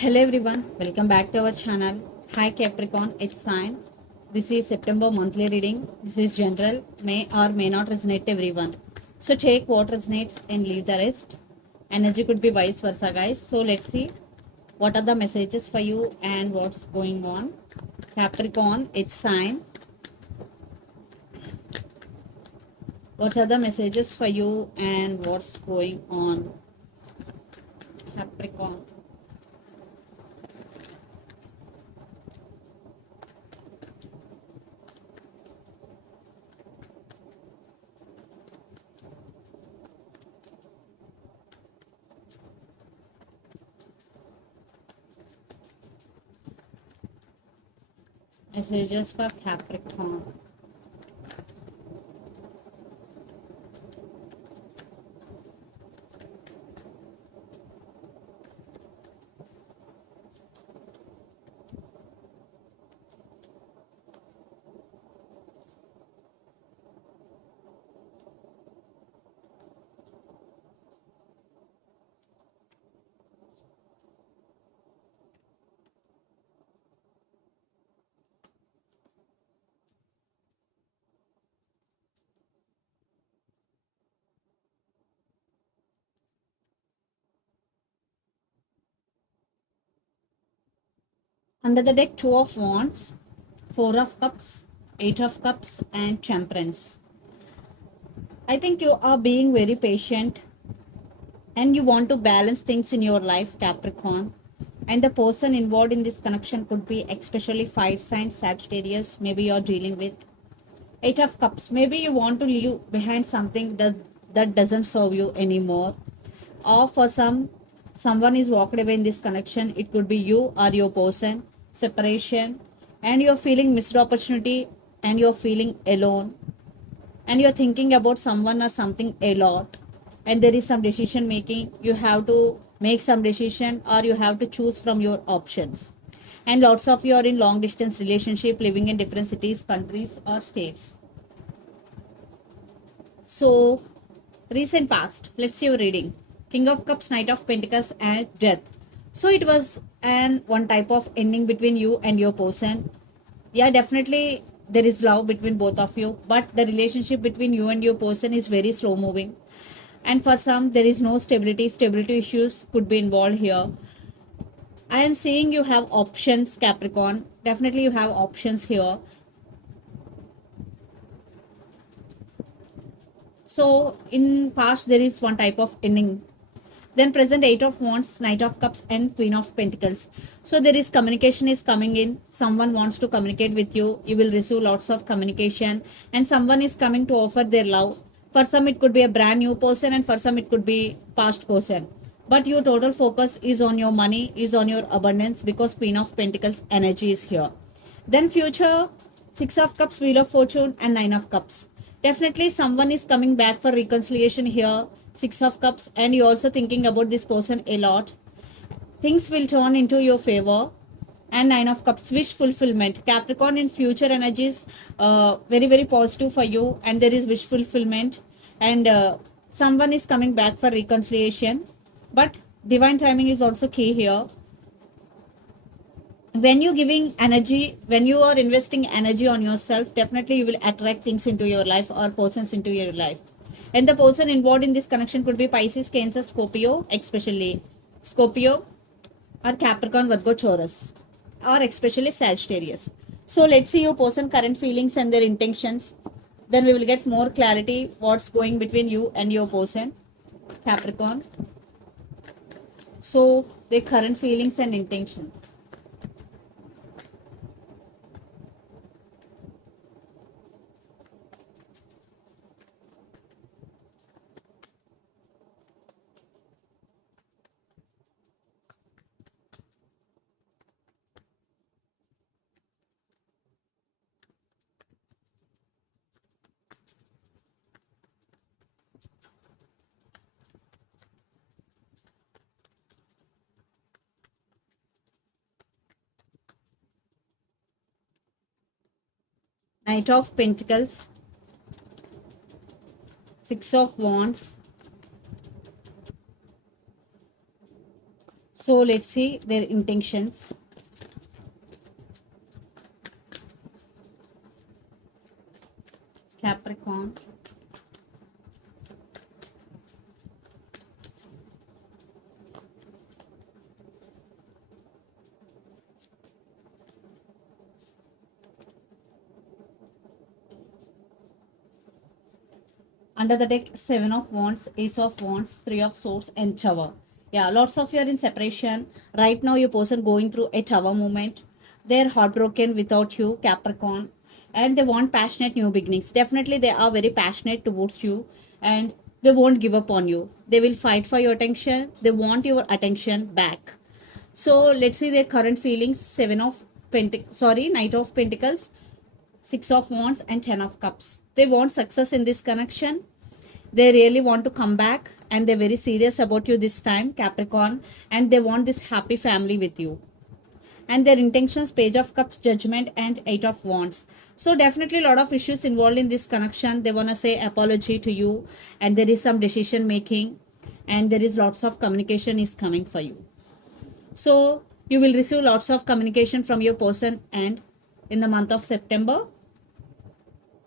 Hello everyone, welcome back to our channel. Hi Capricorn, it's sign. This is September monthly reading. This is general, may or may not resonate to everyone. So take what resonates and leave the rest. Energy could be vice versa, guys. So let's see what are the messages for you and what's going on. Capricorn, it's sign. What are the messages for you and what's going on? Capricorn. Messages for Capricorn. Under the deck, Two of Wands, Four of Cups, Eight of Cups, and Temperance. I think you are being very patient and you want to balance things in your life, Capricorn. And the person involved in this connection could be especially fire sign, Sagittarius, maybe you're dealing with. Eight of Cups, maybe you want to leave behind something that doesn't serve you anymore. Or for someone is walked away in this connection. It could be you or your person, separation, and you're feeling missed opportunity and you're feeling alone and you're thinking about someone or something a lot, and there is some decision making. You have to make some decision or you have to choose from your options, and lots of you are in long distance relationship living in different cities, countries, or states. So recent past, let's see your reading. King of Cups, Knight of Pentacles, and Death. So it was an one type of ending between you and your person. Yeah, definitely there is love between both of you, but the relationship between you and your person is very slow moving, and for some there is no stability issues could be involved here. I am seeing you have options, Capricorn. Definitely you have options here. So in past there is one type of ending, then present Eight of Wands, Knight of Cups, and Queen of Pentacles. So there is communication is coming in. Someone wants to communicate with you. You will receive lots of communication, and someone is coming to offer their love. For some it could be a brand new person, and for some it could be past person. But your total focus is on your money, is on your abundance, because Queen of Pentacles energy is here. Then future, Six of Cups, Wheel of Fortune, and Nine of Cups. Definitely someone is coming back for reconciliation here. Six of Cups, and you're also thinking about this person a lot. Things will turn into your favor. And Nine of Cups, wish fulfillment. Capricorn, in future energies, very very positive for you, and there is wish fulfillment, and someone is coming back for reconciliation. But divine timing is also key here. When you giving energy, when you are investing energy on yourself, definitely you will attract things into your life or persons into your life. And the person involved in this connection could be Pisces, Cancer, Scorpio, especially Scorpio, or Capricorn, Virgo, Taurus, or especially Sagittarius. So let's see your person current feelings and their intentions. Then we will get more clarity what's going between you and your person, Capricorn. So their current feelings and intentions. Knight of Pentacles, Six of Wands, So let's see their intentions. Capricorn. Under the deck, Seven of Wands, Ace of Wands, Three of Swords, and Tower. Yeah, lots of you are in separation. Right now, your person going through a Tower moment. They're heartbroken without you, Capricorn. And they want passionate new beginnings. Definitely, they are very passionate towards you. And they won't give up on you. They will fight for your attention. They want your attention back. So, let's see their current feelings. Knight of Pentacles, Six of Wands, and Ten of Cups. They want success in this connection. They really want to come back and they're very serious about you this time, Capricorn, and they want this happy family with you. And their intentions, Page of Cups, Judgment, and Eight of Wands. So definitely a lot of issues involved in this connection. They want to say apology to you, and there is some decision making, and there is lots of communication is coming for you. So you will receive lots of communication from your person and in the month of September.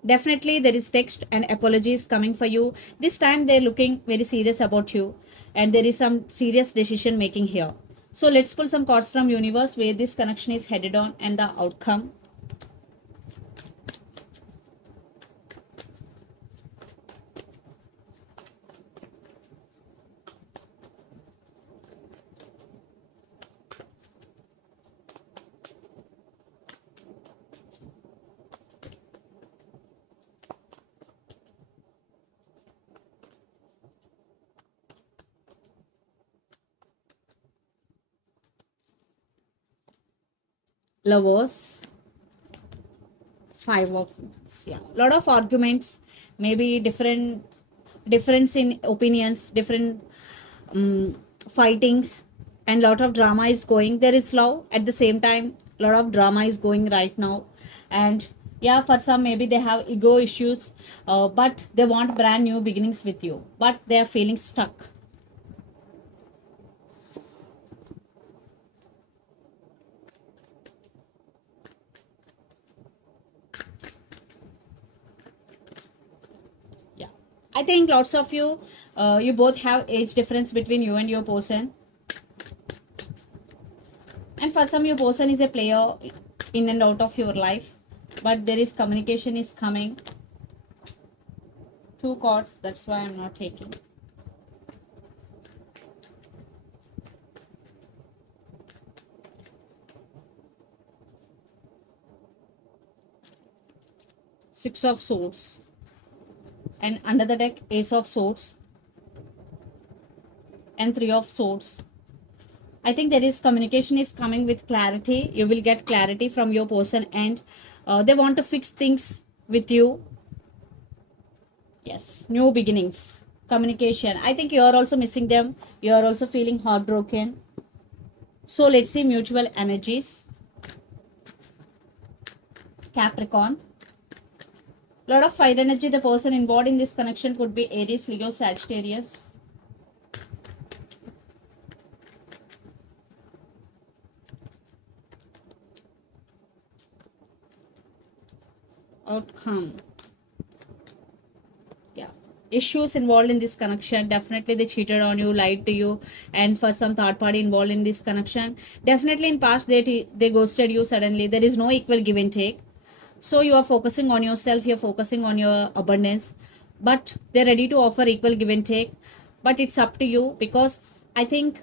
Definitely there is text and apologies coming for you. This time they're looking very serious about you and there is some serious decision making here. So let's pull some cards from universe where this connection is headed on and the outcome. Lovers, Five of Wands. Yeah, lot of arguments, maybe difference in opinions, different fightings, and lot of drama is going. There is love at the same time. Lot of drama is going right now, and yeah, for some maybe they have ego issues, but they want brand new beginnings with you, but they are feeling stuck. Yeah, I think lots of you, you both have age difference between you and your person, and for some your person is a player in and out of your life, but there is communication is coming. Two cards, that's why I'm not taking. Six of Swords, and under the deck, Ace of Swords and Three of Swords. I think there is communication is coming with clarity. You will get clarity from your person, and they want to fix things with you. Yes, new beginnings, communication. I think you are also missing them. You are also feeling heartbroken. So let's see mutual energies. Capricorn. Lot of fire energy. The person involved in this connection could be Aries, Leo, Sagittarius. Outcome. Yeah, issues involved in this connection. Definitely they cheated on you, lied to you, and for some third party involved in this connection, definitely in past they ghosted you suddenly. There is no equal give and take. So you are focusing on yourself, you're focusing on your abundance, but they're ready to offer equal give and take. But it's up to you, because I think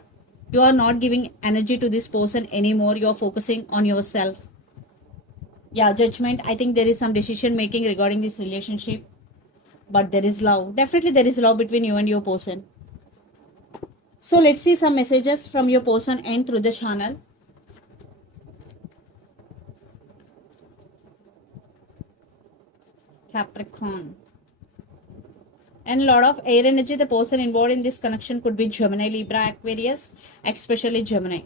you are not giving energy to this person anymore. You're focusing on yourself. Yeah, Judgment. I think there is some decision making regarding this relationship, but there is love. Definitely there is love between you and your person. So let's see some messages from your person and through the channel. Capricorn. And a lot of air energy. The person involved in this connection could be Gemini, Libra, Aquarius, especially Gemini.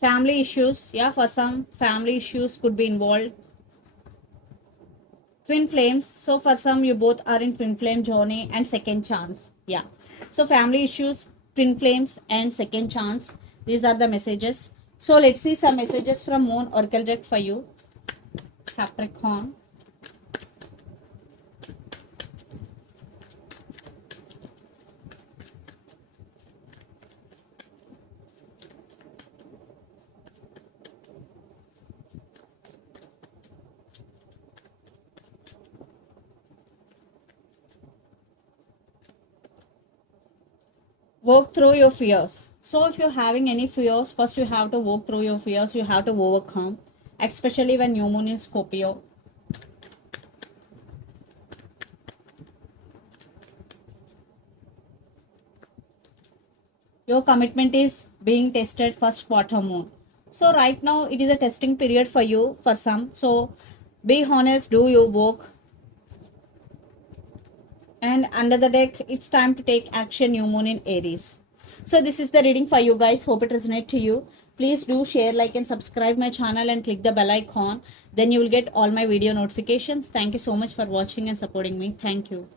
Family issues, yeah, for some family issues could be involved. Twin flames, so for some you both are in twin flame journey and second chance. Yeah, so family issues, twin flames and second chance, these are the messages. So let's see some messages from Moon Oracle deck for you, Capricorn. Work through your fears. So if you're having any fears, first you have to work through your fears, you have to overcome, especially when new moon is Scorpio. Your commitment is being tested first quarter moon. So right now it is a testing period for you for some. So be honest, do your work. And under the deck, it's time to take action, new moon in Aries. So this is the reading for you guys. Hope it resonates to you. Please do share, like and subscribe my channel and click the bell icon. Then you will get all my video notifications. Thank you so much for watching and supporting me. Thank you.